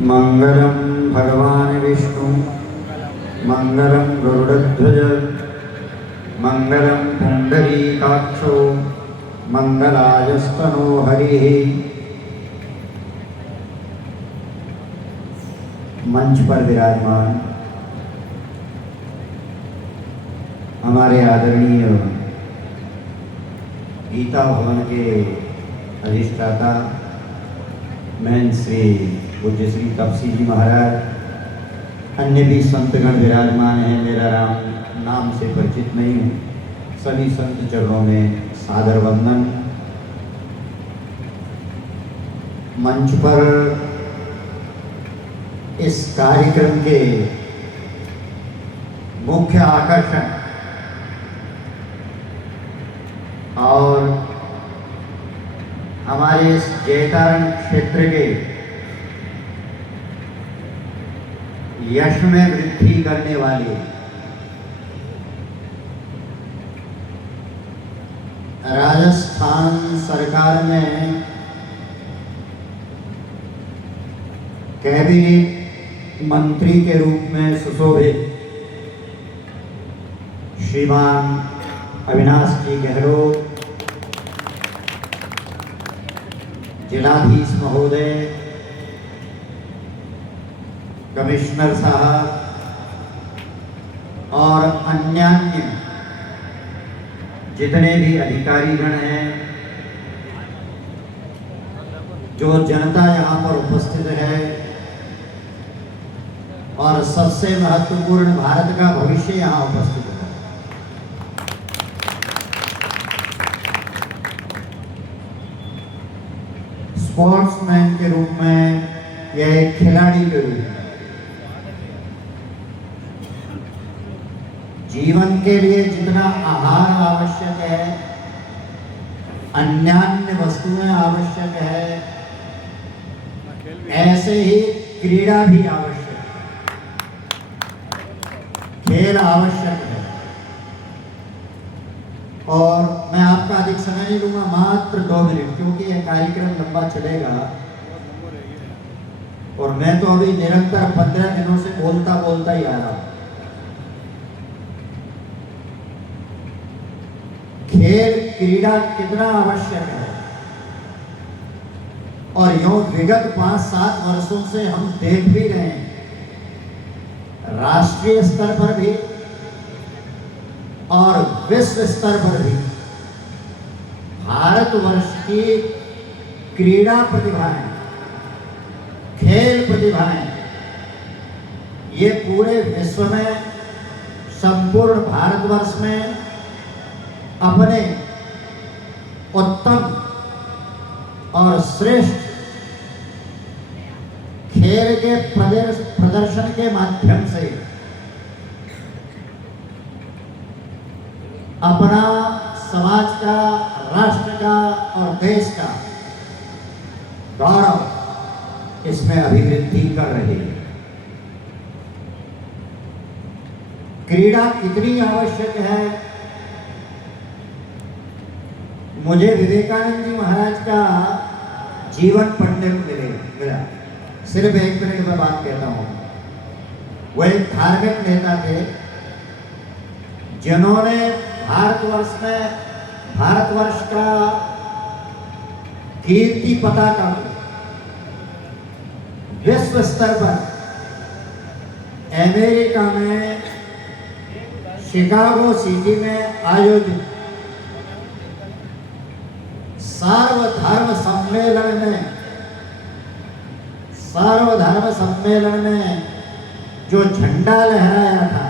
मंगलम भगवान विष्णु मंगलम गरुड़ध्वज मंगलम पुंडरीकाक्षो मंगलायस्तनो हरिः। मंच पर विराजमान हमारे आदरणीय गीता भवन के अधिष्ठाता मैं श्री पूज्य श्री तपसी जी महाराज, अन्य भी संतगण विराजमान हैं। मेरा नाम से परिचित नहीं हूँ। सभी संत चरणों में सादर वंदन। मंच पर इस कार्यक्रम के मुख्य आकर्षण और हमारे इस जयतारण क्षेत्र के यश में वृद्धि करने वाले राजस्थान सरकार में कैबिनेट मंत्री के रूप में सुशोभित श्रीमान अविनाश जी गहलोत, जिलाधीश महोदय, कमिश्नर साहब और अन्य जितने भी अधिकारीगण हैं, जो जनता यहाँ पर उपस्थित है और सबसे महत्वपूर्ण भारत का भविष्य यहाँ उपस्थित है। स्पोर्ट्समैन के रूप में या एक खिलाड़ी के रूप में जीवन के लिए जितना आहार आवश्यक है, अन्यान्य वस्तुएं आवश्यक है, ऐसे ही क्रीड़ा भी आवश्यक है, खेल आवश्यक है। और मैं आपका अधिक समय नहीं लूंगा, मात्र 2 मिनट, क्योंकि यह कार्यक्रम लंबा चलेगा और मैं तो अभी निरंतर 15 दिनों से बोलता बोलता ही आ रहा हूं। खेल क्रीड़ा कितना आवश्यक है और यूं विगत 5-7 वर्षों से हम देख भी रहे हैं, राष्ट्रीय स्तर पर भी और विश्व स्तर पर भी भारतवर्ष की क्रीड़ा प्रतिभाएं, खेल प्रतिभाएं, ये पूरे विश्व में, संपूर्ण भारतवर्ष में अपने उत्तम और श्रेष्ठ खेल के प्रदर्शन के माध्यम से अपना समाज का, राष्ट्र का और देश का गौरव इसमें अभिवृद्धि कर रही है। क्रीड़ा कितनी आवश्यक है, मुझे विवेकानंद जी महाराज का जीवन पढ़ने को मिला। सिर्फ 1 मिनट में बात कहता हूँ। वो एक धार्मिक नेता थे जिन्होंने भारतवर्ष का कीर्ति पताका विश्व स्तर पर अमेरिका में शिकागो सिटी में आयोजित सार्वधर्म सम्मेलन में जो झंडा लहराया था।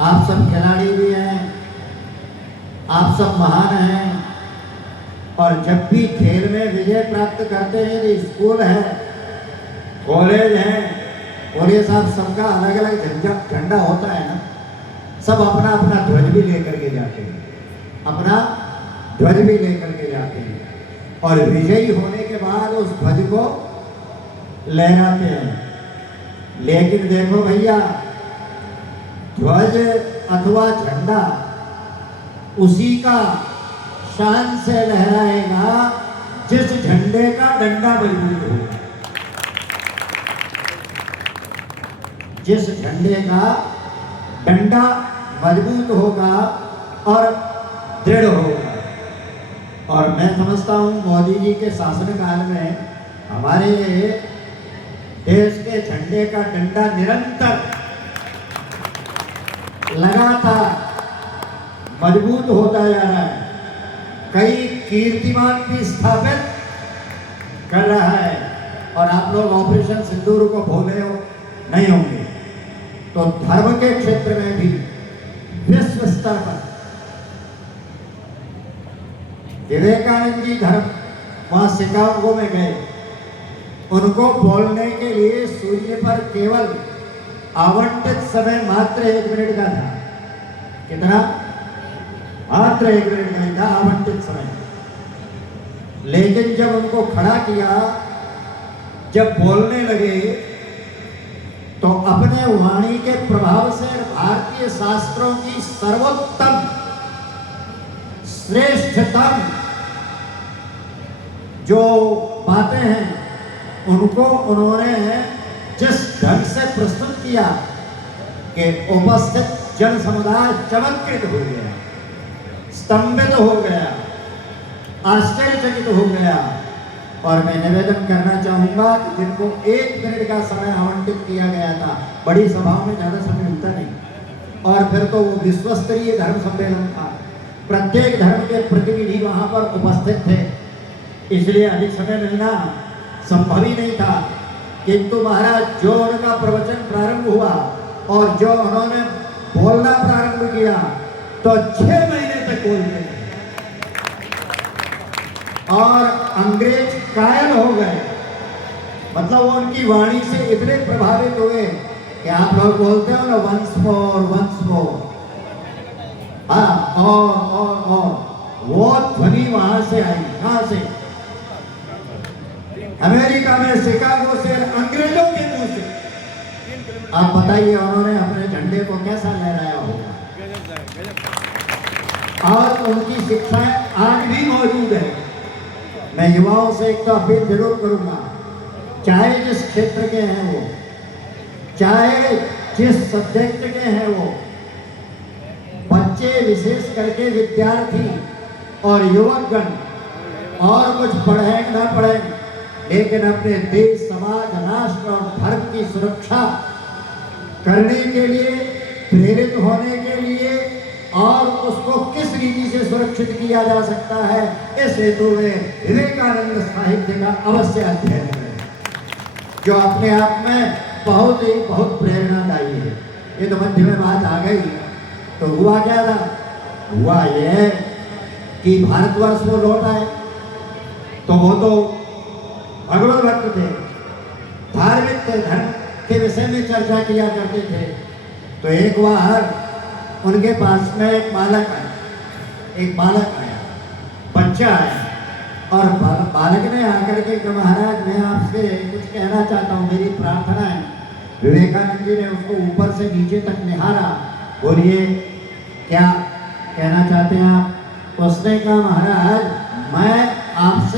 आप सब खिलाड़ी भी हैं, आप सब महान हैं, और जब भी खेल में विजय प्राप्त करते हैं तो स्कूल है, कॉलेज है, और ये सब सबका अलग अलग झंडा होता है ना, सब अपना अपना ध्वज भी लेकर के जाते हैं, और विजयी होने के बाद उस ध्वज को लहराते हैं। लेकिन देखो भैया, ध्वज अथवा झंडा उसी का शान से लहराएगा जिस झंडे का डंडा मजबूत हो, जिस झंडे का डंडा मजबूत होगा और दृढ़ होगा। और मैं समझता हूं मोदी जी के शासनकाल में हमारे देश के झंडे का डंडा निरंतर लगातार मजबूत होता जा रहा है, कई कीर्तिमान भी स्थापित कर रहा है। और आप लोग ऑपरेशन सिंदूर को भूले हो नहीं होंगे, तो धर्म के क्षेत्र में भी विश्व स्तर पर विवेकानंद जी धर्म वहां शिकागो में गए, उनको बोलने के लिए सूर्य पर केवल आवंटित समय मात्र 1 मिनट का था। कितना? मात्र 1 मिनट का ही था आवंटित समय। लेकिन जब उनको खड़ा किया, जब बोलने लगे, तो अपने वाणी के प्रभाव से भारतीय शास्त्रों की सर्वोत्तम श्रेष्ठतम जो बातें हैं उनको उन्होंने जिस ढंग से प्रस्तुत किया कि उपस्थित जन समुदाय चमत्कृत हो गया, स्तंभित हो गया, आश्चर्यचकित हो गया। और मैं निवेदन करना चाहूंगा कि जिनको 1 मिनट का समय आवंटित किया गया था, बड़ी सभाओं में ज्यादा समय मिलता नहीं, और फिर तो वो विश्व स्तरीय धर्म सम्मेलन था, प्रत्येक धर्म के प्रतिनिधि वहां पर उपस्थित थे, इसलिए अधिक समय मिलना संभव ही नहीं था। किंतु महाराज जो उनका प्रवचन प्रारंभ हुआ और जो उन्होंने बोलना प्रारंभ किया, तो 6 महीने तक बोलते रहे और अंग्रेज कायल हो गए। मतलब वो उनकी वाणी से इतने प्रभावित हुए कि आप लोग बोलते हो ना, वंस मोर। हाँ, और वो ध्वनि वहां से आई। कहां से? अमेरिका में, शिकागो से, अंग्रेजों के मुंह से। आप बताइए उन्होंने अपने झंडे को कैसा लहराया होगा। और उनकी शिक्षाएं आज भी मौजूद है। मैं युवाओं से एक तो अपील जरूर करूंगा, चाहे जिस क्षेत्र के हैं वो, चाहे जिस सब्जेक्ट के हैं वो, बच्चे विशेष करके विद्यार्थी और युवकगण, और कुछ पढ़े न पढ़े, लेकिन अपने देश, समाज, राष्ट्र और धर्म की सुरक्षा करने के लिए, प्रेरित होने के लिए, और उसको किस रीति से सुरक्षित किया जा सकता है, इस हेतु में विवेकानंद साहित्य का अवश्य अध्ययन करें, जो अपने आप में बहुत प्रेरणादायी है। ये तो मध्य में बात आ गई, तो हुआ क्या था? हुआ ये कि भारतवर्ष वो लौट आए, तो वो तो भगवत भक्त थे, धार्मिक थे, धर्म के विषय में चर्चा किया करते थे। तो एक बार उनके पास में एक बालक आया, बच्चा आया, और बालक ने आकर के कहा, महाराज मैं आपसे कुछ कहना चाहता हूँ, मेरी प्रार्थना है। विवेकानंद जी ने उसको ऊपर से नीचे तक निहारा, बोलिए क्या कहना चाहते हैं आप? उसने कहा, महाराज मैं आपसे